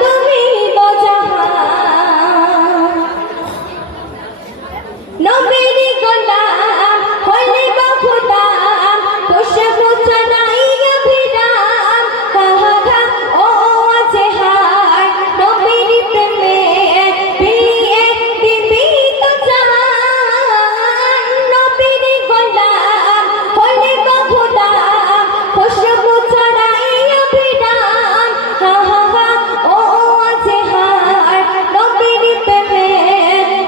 তুমি তো জাহান নবীর গোলাম হইলে খোদা বসে মুছা নাই অভিরাম কাহা ও আছে হায় নবীর প্রেমে বিয়ে দিবি তো জান নবীর গোলাম হইলে খোদা বসে মুছা নাই অভিরাম কাহা ও আছে হায় নবীর প্রেমে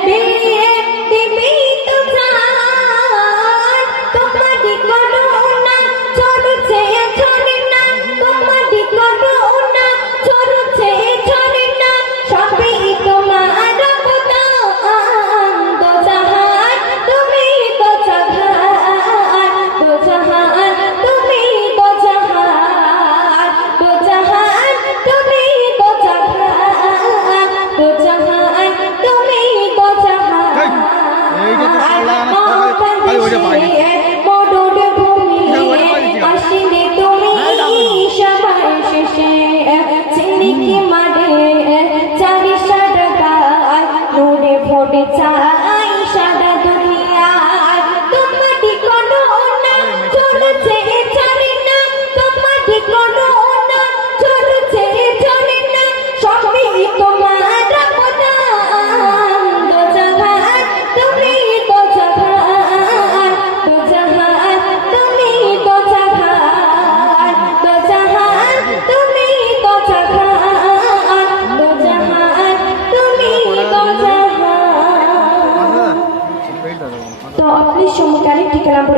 বিয়ে দিবি তো জান তোমারি করুণা চলছে ছড়ে না তোমারি করুণা চলছে ছড়ে না সবই তোমার অবদান দো জাহান তুমি তো জাহান দো জাহান তুমি তো জাহান দো জাহান তুমি তো জাহান দো জাহান তুমি তো জাহান এই যে তো সালা না খালি ওইটা পাই